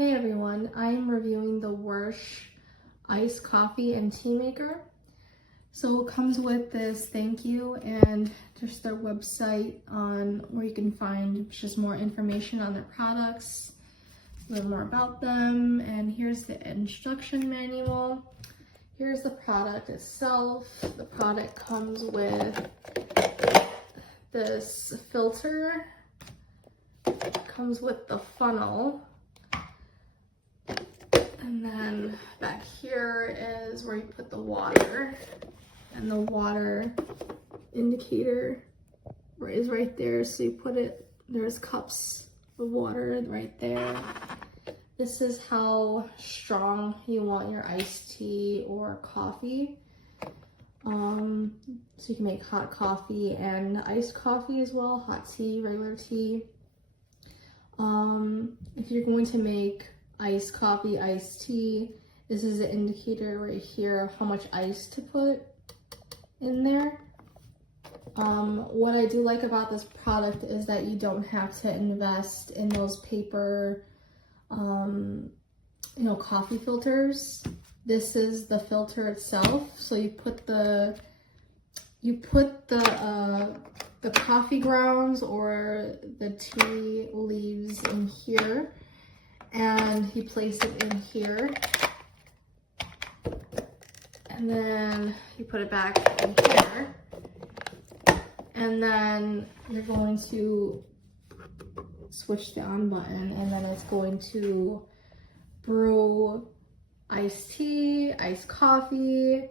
Hey everyone, I'm reviewing the Wirsh iced coffee and tea maker. So it comes with this thank you and just their website on where you can find just more information on their products, learn more about them, and here's the instruction manual. Here's the product itself. The product comes with this filter, comes with the funnel. And then back here is where you put the water, and the water indicator is right there. So you put it, there's cups of water right there. This is how strong you want your iced tea or coffee. So you can make hot coffee and iced coffee as well, hot tea, regular tea. If you're going to make iced coffee, iced tea, this is the indicator right here of how much ice to put in there. What I do like about this product is that you don't have to invest in those paper, coffee filters. This is the filter itself. So you put the coffee grounds or the tea leaves in here, and you place it in here, and then you put it back in here, and then you're going to switch the on button, and then it's going to brew iced tea, iced coffee,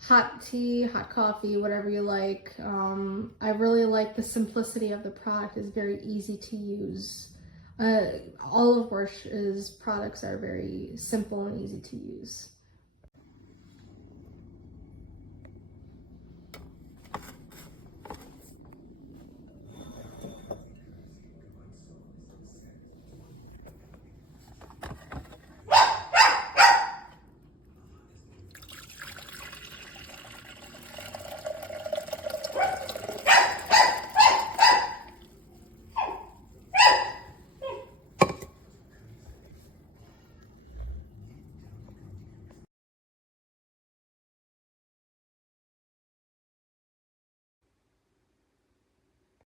hot tea, hot coffee, whatever you like. I really like the simplicity of the product. It's very easy to use. All of Wirsh's products are very simple and easy to use.